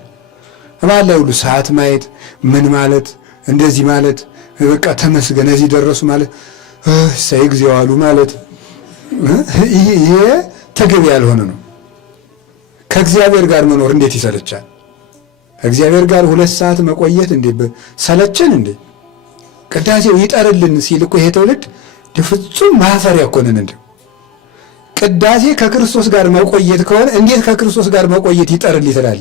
ባለ ሁሉ ሰዓት ማየት ምን ማለት እንደዚህ ማለት በቃ ተመስገን እዚህ ደረሱ ማለት ሳይ እግዚኦ አሉ ማለት ይሄ ተገቢ ያልሆነ ነው። ከእግዚአብሔር ጋር መኖር እንዴት ይሰለቻል! ከእግዚአብሔር ጋር 2 ሰዓት መቆየት እንዴት ሰለችን እንዴ! ቅዳሴው ይጠርልን ሲል እኮ ይሄ ትውልድ ፍጹም ማፈሪያ እኮ ነን እንዴ! ቅዳሴ ከክርስቶስ ጋር መቆየት ከሆነ እንዴት ከክርስቶስ ጋር መቆየት ይጠርል ይላል?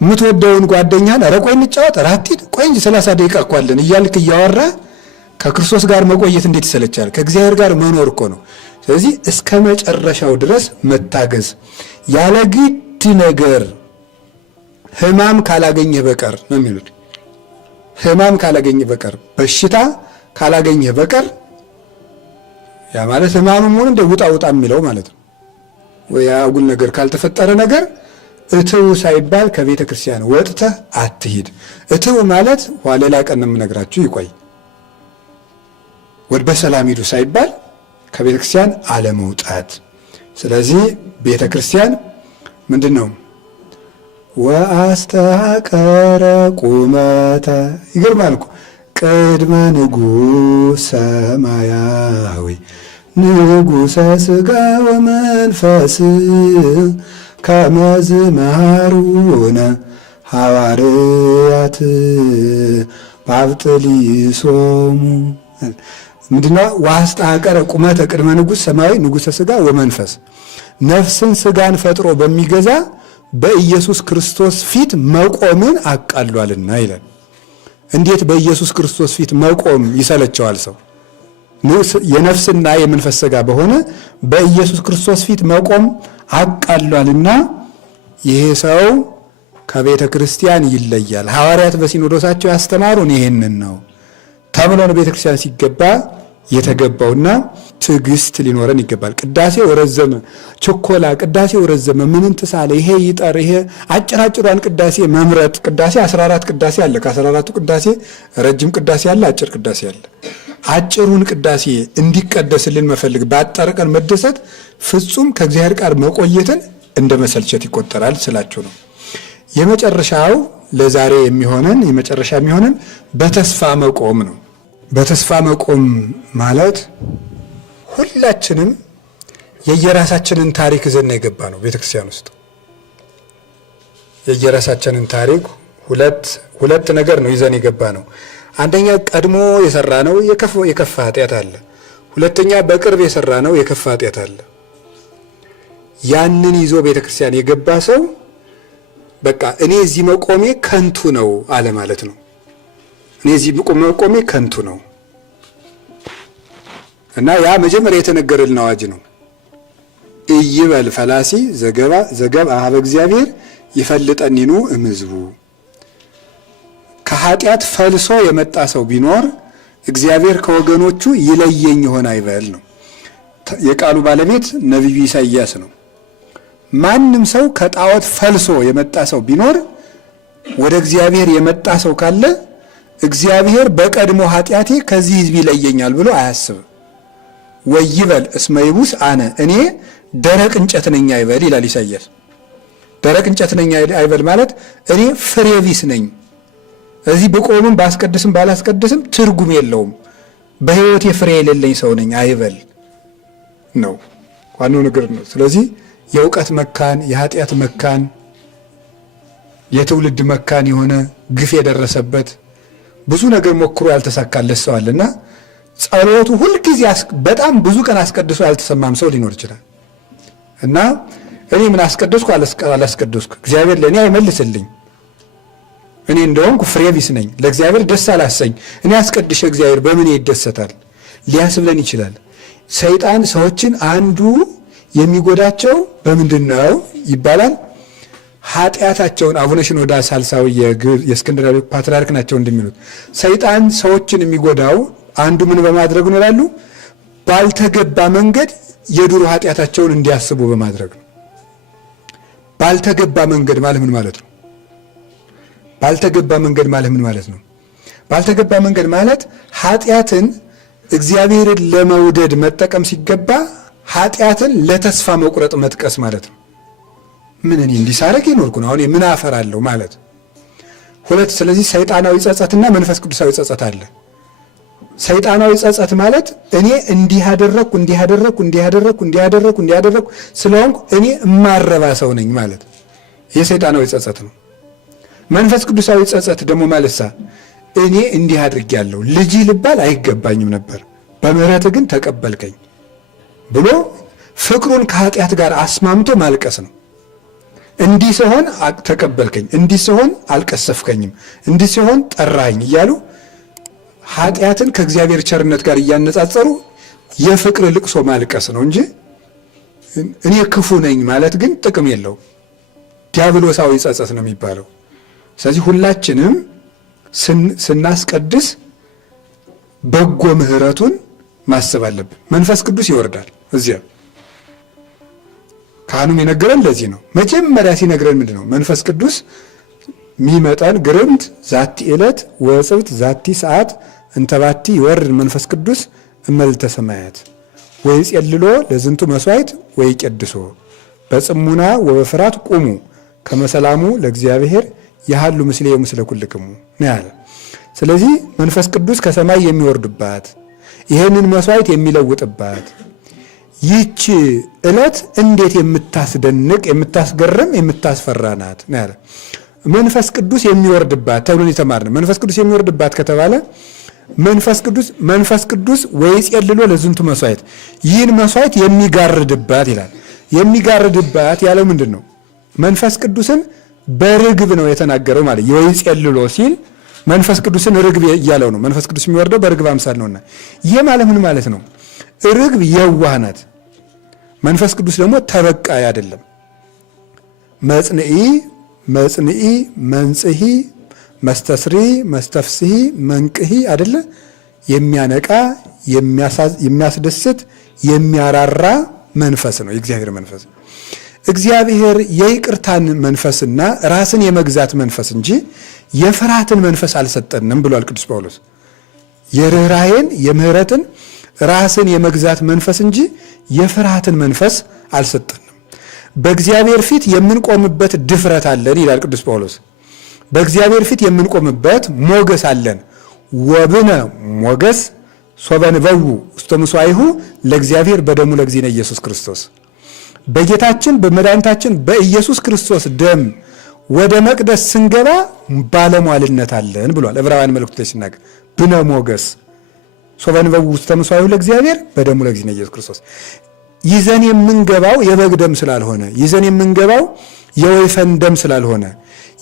የምትወደውን ጓደኛን ኧረ ቆይ እንጫወት ራቲድ ቆይ እንጂ 30 ደቂቃ እኮ አለን እያልክ እያወራ ከክርስቶስ ጋር መቆየት እንዴት ይሰለቻል? ከእግዚአብሔር ጋር መኖር እኮ ነው። ስለዚህ እስከ መጨረሻው ድረስ መታገዝ ያለ ግድ ነገር ሕማም ካላገኘህ በቀር ነው የሚሉት። ሕማም ካላገኘህ በቀር በሽታ ካላገኘህ በቀር ያ ማለት ሕማምም ሆነ እንደ ውጣ ውጣ የሚለው ማለት ነው። ወይ አጉል ነገር ካልተፈጠረ ነገር እትው ሳይባል ከቤተ ክርስቲያን ወጥተህ አትሂድ። እትው ማለት ኋላ ቀን ነው የምነግራችሁ ይቆይ። ወደ በሰላም ሂዱ ሳይባል ከቤተ ክርስቲያን አለመውጣት። ስለዚህ ቤተ ክርስቲያን ምንድነው? ወአስተሐቀረ ቁመተ ይገርማል እኮ ቅድመ ንጉሥ ሰማያዊ ንጉሠ ሥጋ ወመንፈስ ከመዝ መሃሩነ ሐዋርያት ባብጥሊሶሙ ምንድነው? ወአስተሐቀረ ቁመተ ቅድመ ንጉሥ ሰማያዊ ንጉሠ ሥጋ ወመንፈስ ነፍስን ሥጋን ፈጥሮ በሚገዛ በኢየሱስ ክርስቶስ ፊት መቆምን አቃሏልና ይላል። እንዴት በኢየሱስ ክርስቶስ ፊት መቆም ይሰለቸዋል ሰው? የነፍስና የመንፈስ ሥጋ በሆነ በኢየሱስ ክርስቶስ ፊት መቆም አቃሏልና ይሄ ሰው ከቤተ ክርስቲያን ይለያል። ሐዋርያት በሲኖዶሳቸው ያስተማሩን ይሄንን ነው ተብሎ ነው ቤተ ክርስቲያን ሲገባ የተገባውና ትዕግስት ሊኖረን ይገባል። ቅዳሴው ረዘመ፣ ቸኮላ፣ ቅዳሴው ረዘመ፣ ምንን ትሳለ፣ ይሄ ይጠር፣ ይሄ አጭራጭሯን ቅዳሴ መምረጥ። ቅዳሴ 14 ቅዳሴ አለ። ከ14ቱ ቅዳሴ ረጅም ቅዳሴ አለ፣ አጭር ቅዳሴ አለ። አጭሩን ቅዳሴ እንዲቀደስልን መፈልግ፣ ባጠረ ቀን መደሰት ፍጹም ከእግዚአብሔር ጋር መቆየትን እንደ መሰልቸት ይቆጠራል ስላችሁ ነው። የመጨረሻው ለዛሬ የሚሆነን የመጨረሻ የሚሆነን በተስፋ መቆም ነው። በተስፋ መቆም ማለት ሁላችንም የየራሳችንን ታሪክ ይዘን የገባ ነው። ቤተክርስቲያን ውስጥ የየራሳችንን ታሪክ ሁለት ነገር ነው ይዘን የገባ ነው። አንደኛ ቀድሞ የሰራ ነው የከፋ ኃጢአት አለ። ሁለተኛ በቅርብ የሰራ ነው የከፋ ኃጢአት አለ። ያንን ይዞ ቤተክርስቲያን የገባ ሰው በቃ እኔ እዚህ መቆሜ ከንቱ ነው አለ ማለት ነው። እኔ እዚህ መቆሜ ከንቱ ነው እና ያ መጀመሪያ የተነገረልን አዋጅ ነው። ኢይበል ፈላሲ ዘገብ አኀበ እግዚአብሔር ይፈልጠኒኑ እምሕዝቡ። ከኃጢአት ፈልሶ የመጣ ሰው ቢኖር እግዚአብሔር ከወገኖቹ ይለየኝ ይሆን አይበል ነው። የቃሉ ባለቤት ነቢዩ ኢሳይያስ ነው። ማንም ሰው ከጣዖት ፈልሶ የመጣ ሰው ቢኖር ወደ እግዚአብሔር የመጣ ሰው ካለ እግዚአብሔር በቀድሞ ኃጢአቴ ከዚህ ሕዝብ ይለየኛል ብሎ አያስብም። ወይበል እስመ ይቡስ አነ እኔ ደረቅ እንጨት ነኝ አይበል ይላል ኢሳይያስ። ደረቅ እንጨት ነኝ አይበል ማለት እኔ ፍሬ ቢስ ነኝ፣ እዚህ ብቆምም ባስቀድስም ባላስቀድስም ትርጉም የለውም፣ በሕይወቴ ፍሬ የሌለኝ ሰው ነኝ አይበል ነው ዋናው ነገር ነው። ስለዚህ የእውቀት መካን፣ የኃጢአት መካን፣ የትውልድ መካን የሆነ ግፍ የደረሰበት ብዙ ነገር ሞክሮ ያልተሳካለት ሰው አለና ጸሎቱ ሁልጊዜ በጣም ብዙ ቀን አስቀድሶ ያልተሰማም ሰው ሊኖር ይችላል። እና እኔ ምን አስቀደስኩ አላስቀደስኩ እግዚአብሔር ለእኔ አይመልስልኝ፣ እኔ እንደሆንኩ ፍሬ ቢስ ነኝ፣ ለእግዚአብሔር ደስ አላሰኝ፣ እኔ አስቀድሼ እግዚአብሔር በምን ይደሰታል ሊያስብለን ይችላል። ሰይጣን ሰዎችን አንዱ የሚጎዳቸው በምንድን ነው ይባላል? ኃጢአታቸውን። አቡነ ሽኖዳ ሳልሳዊ የእስክንድርያ ፓትርያርክ ናቸው እንደሚሉት ሰይጣን ሰዎችን የሚጎዳው አንዱ ምን በማድረግ ነው ይላሉ? ባልተገባ መንገድ የድሮ ኃጢአታቸውን እንዲያስቡ በማድረግ ነው። ባልተገባ መንገድ ማለት ምን ማለት ነው? ባልተገባ መንገድ ማለት ምን ማለት ነው? ባልተገባ መንገድ ማለት ኃጢአትን እግዚአብሔርን ለመውደድ መጠቀም ሲገባ ኃጢአትን ለተስፋ መቁረጥ መጥቀስ ማለት ነው። ምን እኔ እንዲሳረግ ይኖርኩ ነው አሁን ምን አፈራለሁ ማለት ሁለት። ስለዚህ ሰይጣናዊ ጸጸትና መንፈስ ቅዱሳዊ ጸጸት አለ። ሰይጣናዊ ጸጸት ማለት እኔ እንዲህ አደረኩ ስለሆንኩ እኔ እማረባ ሰው ነኝ ማለት ይሄ ሰይጣናዊ ጸጸት ነው። መንፈስ ቅዱሳዊ ጸጸት ደግሞ ማለትሳ እኔ እንዲህ አድርጌያለሁ፣ ልጅ ልባል አይገባኝም ነበር፣ በምህረት ግን ተቀበልከኝ ብሎ ፍቅሩን ከኃጢአት ጋር አስማምቶ ማልቀስ ነው። እንዲህ ሲሆን ተቀበልከኝ፣ እንዲህ ሲሆን አልቀሰፍከኝም፣ እንዲህ ሲሆን ጠራኸኝ እያሉ ኃጢአትን ከእግዚአብሔር ቸርነት ጋር እያነጻጸሩ የፍቅር ልቅሶ ማልቀስ ነው እንጂ እኔ ክፉ ነኝ ማለት ግን ጥቅም የለው። ዲያብሎሳዊ ጸጸት ነው የሚባለው። ስለዚህ ሁላችንም ስናስቀድስ በጎ ምህረቱን ማሰብ አለብን። መንፈስ ቅዱስ ይወርዳል። እዚያ ካህኑም የነገረን ለዚህ ነው። መጀመሪያ ሲነግረን ምንድን ነው? መንፈስ ቅዱስ ሚመጣን ግርምት ዛቲ ዕለት ወጽብት ዛቲ ሰዓት እንተባቲ ይወርድ መንፈስ ቅዱስ እመልዕልተ ሰማያት ወይ ጼልሎ ለዝንቱ መስዋዕት ወይ ቀድሶ በጽሙና ወበፍራት ቁሙ ከመሰላሙ ለእግዚአብሔር ያሃሉ ምስሌ ምስለ ኩልክሙ ነው ያለ። ስለዚህ መንፈስ ቅዱስ ከሰማይ የሚወርድባት ይሄንን መስዋዕት የሚለውጥባት ይህች ዕለት እንዴት የምታስደንቅ የምታስገርም የምታስፈራ ናት ነው ያለ። መንፈስ ቅዱስ የሚወርድባት ተብሎን የተማርነው መንፈስ ቅዱስ የሚወርድባት ከተባለ መንፈስ ቅዱስ ወይ ጼልሎ ለዝንቱ መስዋዕት ይህን መስዋዕት የሚጋርድባት ይላል። የሚጋርድባት ያለው ምንድን ነው? መንፈስ ቅዱስን በርግብ ነው የተናገረው ማለት ወይ ጼልሎ ሲል መንፈስ ቅዱስን ርግብ እያለው ነው። መንፈስ ቅዱስ የሚወርደው በርግብ አምሳል ነውና ይሄ ማለት ምን ማለት ነው? ርግብ የዋህ ናት። መንፈስ ቅዱስ ደግሞ ተበቃይ አይደለም። መጽንዒ መንጽሒ መስተስሪ መስተፍስሒ መንቅሒ አይደለ? የሚያነቃ የሚያስደስት የሚያራራ መንፈስ ነው የእግዚአብሔር መንፈስ። እግዚአብሔር የይቅርታን መንፈስና ራስን የመግዛት መንፈስ እንጂ የፍርሃትን መንፈስ አልሰጠንም ብሏል ቅዱስ ጳውሎስ። የርኅራኄን የምህረትን ራስን የመግዛት መንፈስ እንጂ የፍርሃትን መንፈስ አልሰጠንም። በእግዚአብሔር ፊት የምንቆምበት ድፍረት አለን ይላል ቅዱስ ጳውሎስ። በእግዚአብሔር ፊት የምንቆምበት ሞገስ አለን። ወብነ ሞገስ ሶበንበው ውስተ ምሥዋዕሁ ለእግዚአብሔር በደሙ ለእግዚእነ ኢየሱስ ክርስቶስ። በጌታችን በመድኃኒታችን በኢየሱስ ክርስቶስ ደም ወደ መቅደስ ስንገባ ባለሟልነት አለን ብሏል ዕብራውያን መልእክቱ ላይ ሲናገር። ብነ ሞገስ ሶበንበው ውስተ ምሥዋዕ ለእግዚአብሔር በደሙ ለእግዚእነ ኢየሱስ ክርስቶስ። ይዘን የምንገባው የበግ ደም ስላልሆነ፣ ይዘን የምንገባው የወይፈን ደም ስላልሆነ፣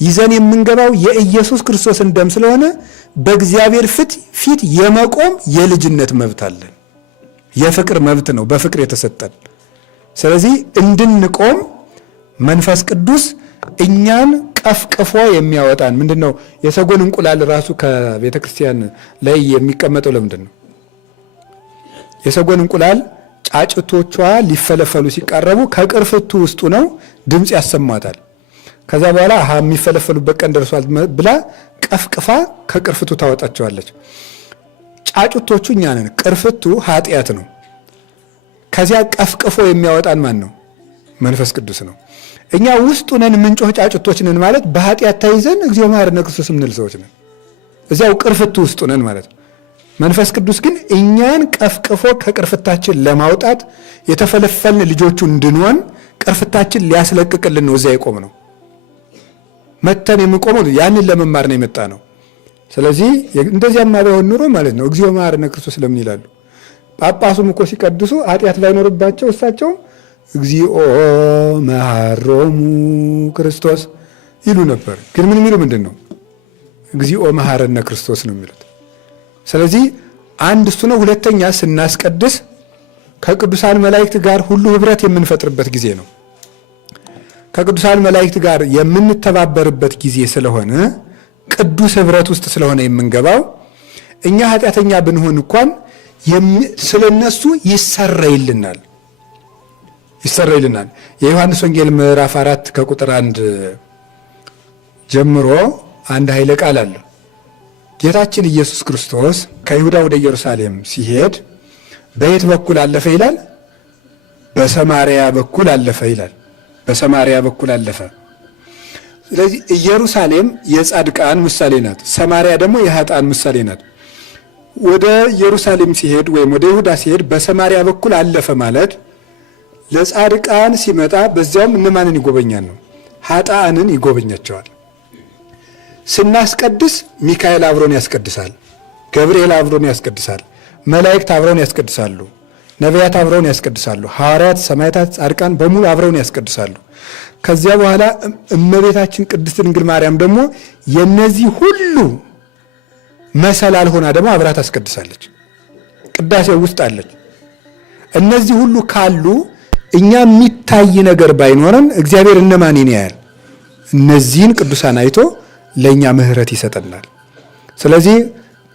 ይዘን የምንገባው የኢየሱስ ክርስቶስን ደም ስለሆነ በእግዚአብሔር ፊት የመቆም የልጅነት መብት አለን። የፍቅር መብት ነው በፍቅር የተሰጠን። ስለዚህ እንድንቆም መንፈስ ቅዱስ እኛን ቀፍቅፎ የሚያወጣን ምንድን ነው? የሰጎን እንቁላል ራሱ ከቤተ ክርስቲያን ላይ የሚቀመጠው ለምንድን ነው? የሰጎን እንቁላል ጫጭቶቿ ሊፈለፈሉ ሲቃረቡ ከቅርፍቱ ውስጡ ነው ድምፅ ያሰማታል። ከዛ በኋላ የሚፈለፈሉበት ቀን ደርሷል ብላ ቀፍቅፋ ከቅርፍቱ ታወጣቸዋለች። ጫጩቶቹ እኛ ነን። ቅርፍቱ ኃጢአት ነው። ከዚያ ቀፍቅፎ የሚያወጣን ማን ነው? መንፈስ ቅዱስ ነው። እኛ ውስጡ ነን ምንጮህ ጫጩቶች ነን ማለት በኃጢአት ተይዘን እግዚኦ መሐረነ ክርስቶስ የምንል ሰዎች ነን። እዚያው ቅርፍቱ ውስጡ ነን ማለት ነው። መንፈስ ቅዱስ ግን እኛን ቀፍቅፎ ከቅርፍታችን ለማውጣት የተፈለፈልን ልጆቹ እንድንሆን ቅርፍታችን ሊያስለቅቅልን ነው እዚያ የቆም ነው። መተን የምንቆመው ያንን ለመማር ነው የመጣ ነው። ስለዚህ እንደዚያማ ባይሆን ኑሮ ማለት ነው እግዚኦ መሐረነ ክርስቶስ ለምን ይላሉ? ጳጳሱም እኮ ሲቀድሱ ኃጢአት ባይኖርባቸው እሳቸውም እግዚኦ መሐሮሙ ክርስቶስ ይሉ ነበር። ግን ምን የሚሉ ምንድን ነው? እግዚኦ መሐረነ ክርስቶስ ነው የሚሉት። ስለዚህ አንድ እሱ ነው። ሁለተኛ ስናስቀድስ ከቅዱሳን መላእክት ጋር ሁሉ ህብረት የምንፈጥርበት ጊዜ ነው። ከቅዱሳን መላእክት ጋር የምንተባበርበት ጊዜ ስለሆነ ቅዱስ ህብረት ውስጥ ስለሆነ የምንገባው እኛ ኃጢአተኛ ብንሆን እንኳን ስለነሱ ይሰረይልናል። የዮሐንስ ወንጌል ምዕራፍ 4 ከቁጥር 1 ጀምሮ አንድ ኃይለ ቃል አለ። ጌታችን ኢየሱስ ክርስቶስ ከይሁዳ ወደ ኢየሩሳሌም ሲሄድ በየት በኩል አለፈ ይላል? በሰማርያ በኩል አለፈ ይላል። በሰማርያ በኩል አለፈ። ስለዚህ ኢየሩሳሌም የጻድቃን ምሳሌ ናት፣ ሰማርያ ደግሞ የኃጥአን ምሳሌ ናት። ወደ ኢየሩሳሌም ሲሄድ ወይም ወደ ይሁዳ ሲሄድ በሰማርያ በኩል አለፈ ማለት ለጻድቃን ሲመጣ በዚያውም እነማንን ይጎበኛል ነው? ኃጥአንን ይጎበኛቸዋል። ስናስቀድስ ሚካኤል አብሮን ያስቀድሳል፣ ገብርኤል አብሮን ያስቀድሳል፣ መላእክት አብሮን ያስቀድሳሉ፣ ነቢያት አብረውን ያስቀድሳሉ፣ ሐዋርያት፣ ሰማዕታት፣ ጻድቃን በሙሉ አብረውን ያስቀድሳሉ። ከዚያ በኋላ እመቤታችን ቅድስት ድንግል ማርያም ደግሞ የነዚህ ሁሉ መሰላል ሆና ደግሞ አብራ ታስቀድሳለች። ቅዳሴው ውስጥ አለች። እነዚህ ሁሉ ካሉ እኛ የሚታይ ነገር ባይኖረን እግዚአብሔር እነማንን ያያል? እነዚህን ቅዱሳን አይቶ ለእኛ ምሕረት ይሰጠናል። ስለዚህ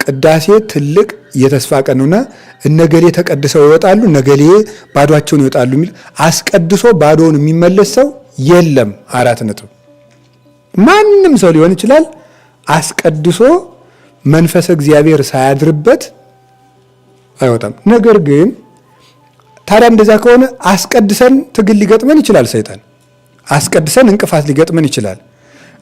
ቅዳሴ ትልቅ የተስፋ ቀን ነውና እነገሌ ተቀድሰው ይወጣሉ፣ እነገሌ ባዶአቸውን ይወጣሉ የሚል አስቀድሶ ባዶውን የሚመለስ ሰው የለም። 4 ነጥብ። ማንም ሰው ሊሆን ይችላል አስቀድሶ መንፈስ እግዚአብሔር ሳያድርበት አይወጣም። ነገር ግን ታዲያ እንደዛ ከሆነ አስቀድሰን ትግል ሊገጥመን ይችላል። ሰይጣን አስቀድሰን እንቅፋት ሊገጥመን ይችላል።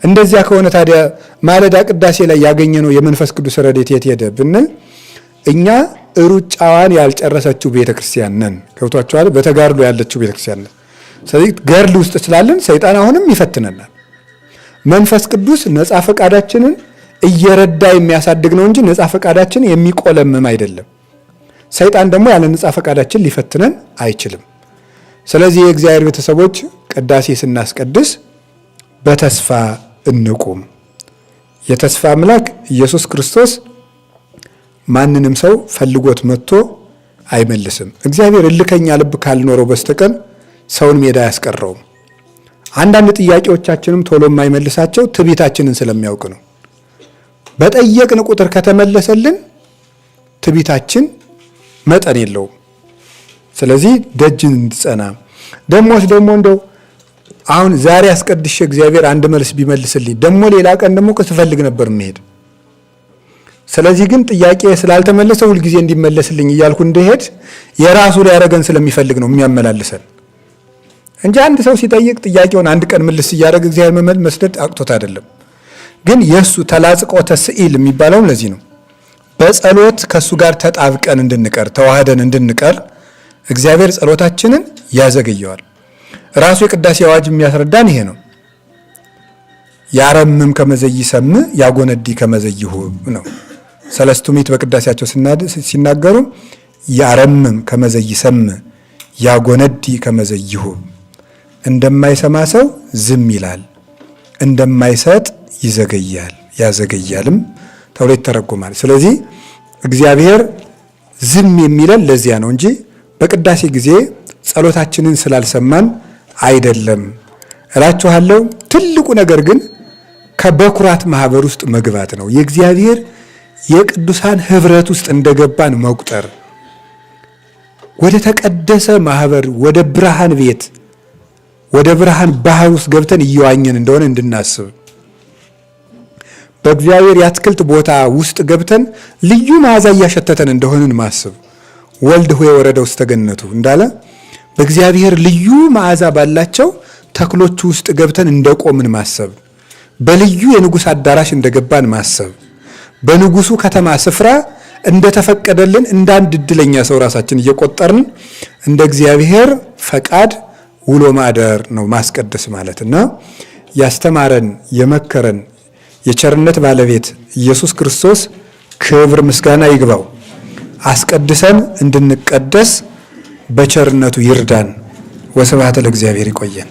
እንደዚያ ከሆነ ታዲያ ማለዳ ቅዳሴ ላይ ያገኘነው የመንፈስ ቅዱስ ረድኤት የት ሄደ ብንል እኛ ሩጫዋን ያልጨረሰችው ቤተክርስቲያን ነን። ገብቷችኋል? በተጋድሎ ያለችው ቤተክርስቲያን ነን። ስለዚህ ገድል ውስጥ ስላለን ሰይጣን አሁንም ይፈትነናል። መንፈስ ቅዱስ ነፃ ፈቃዳችንን እየረዳ የሚያሳድግ ነው እንጂ ነፃ ፈቃዳችን የሚቆለምም አይደለም። ሰይጣን ደግሞ ያለ ነፃ ፈቃዳችን ሊፈትነን አይችልም። ስለዚህ የእግዚአብሔር ቤተሰቦች ቅዳሴ ስናስቀድስ በተስፋ እንቁም። የተስፋ አምላክ ኢየሱስ ክርስቶስ ማንንም ሰው ፈልጎት መጥቶ አይመልስም። እግዚአብሔር እልከኛ ልብ ካልኖረው በስተቀር ሰውን ሜዳ አያስቀረውም። አንዳንድ ጥያቄዎቻችንም ቶሎ የማይመልሳቸው ትዕቢታችንን ስለሚያውቅ ነው። በጠየቅን ቁጥር ከተመለሰልን ትዕቢታችን መጠን የለውም። ስለዚህ ደጅን እንድጸና ደሞስ ደግሞ እንደው አሁን ዛሬ አስቀድሼ እግዚአብሔር አንድ መልስ ቢመልስልኝ ደግሞ ሌላ ቀን ደግሞ ስፈልግ ነበር መሄድ። ስለዚህ ግን ጥያቄ ስላልተመለሰ ሁልጊዜ እንዲመለስልኝ እያልኩ እንደሄድ የራሱ ሊያደርገን ስለሚፈልግ ነው የሚያመላልሰን እንጂ አንድ ሰው ሲጠይቅ ጥያቄውን አንድ ቀን መልስ እያደረገ እግዚአብሔር መስደድ አቅቶት አይደለም። ግን የሱ ተላጽቆተ ስዕል የሚባለው ለዚህ ነው። በጸሎት ከሱ ጋር ተጣብቀን እንድንቀር ተዋህደን እንድንቀር እግዚአብሔር ጸሎታችንን ያዘገየዋል። ራሱ የቅዳሴ አዋጅ የሚያስረዳን ይሄ ነው። ያረምም ከመዘይ ሰም ያጎነዲ ከመዘይሁ ነው። ሰለስቱ ምዕት በቅዳሴያቸው ሲናገሩ ያረምም ከመዘይሰም ያጎነዲ ከመዘይሁ እንደማይሰማ ሰው ዝም ይላል፣ እንደማይሰጥ ይዘገያል ያዘገያልም ተብሎ ይተረጎማል። ስለዚህ እግዚአብሔር ዝም የሚለን ለዚያ ነው እንጂ በቅዳሴ ጊዜ ጸሎታችንን ስላልሰማን አይደለም እላችኋለሁ። ትልቁ ነገር ግን ከበኩራት ማህበር ውስጥ መግባት ነው። የእግዚአብሔር የቅዱሳን ህብረት ውስጥ እንደገባን መቁጠር፣ ወደ ተቀደሰ ማህበር፣ ወደ ብርሃን ቤት፣ ወደ ብርሃን ባህር ውስጥ ገብተን እየዋኘን እንደሆነ እንድናስብ፣ በእግዚአብሔር የአትክልት ቦታ ውስጥ ገብተን ልዩ መዓዛ እያሸተተን እንደሆንን ማስብ። ወልድ ሆይ ወረደ ውስተ ገነቱ እንዳለ በእግዚአብሔር ልዩ መዓዛ ባላቸው ተክሎቹ ውስጥ ገብተን እንደቆምን ማሰብ፣ በልዩ የንጉሥ አዳራሽ እንደገባን ማሰብ፣ በንጉሱ ከተማ ስፍራ እንደተፈቀደልን እንደ አንድ እድለኛ ሰው ራሳችን እየቆጠርን እንደ እግዚአብሔር ፈቃድ ውሎ ማደር ነው ማስቀደስ ማለትና ያስተማረን የመከረን የቸርነት ባለቤት ኢየሱስ ክርስቶስ ክብር ምስጋና ይግባው። አስቀድሰን እንድንቀደስ በቸርነቱ ይርዳን። ወስብሐት ለእግዚአብሔር። ይቆየን።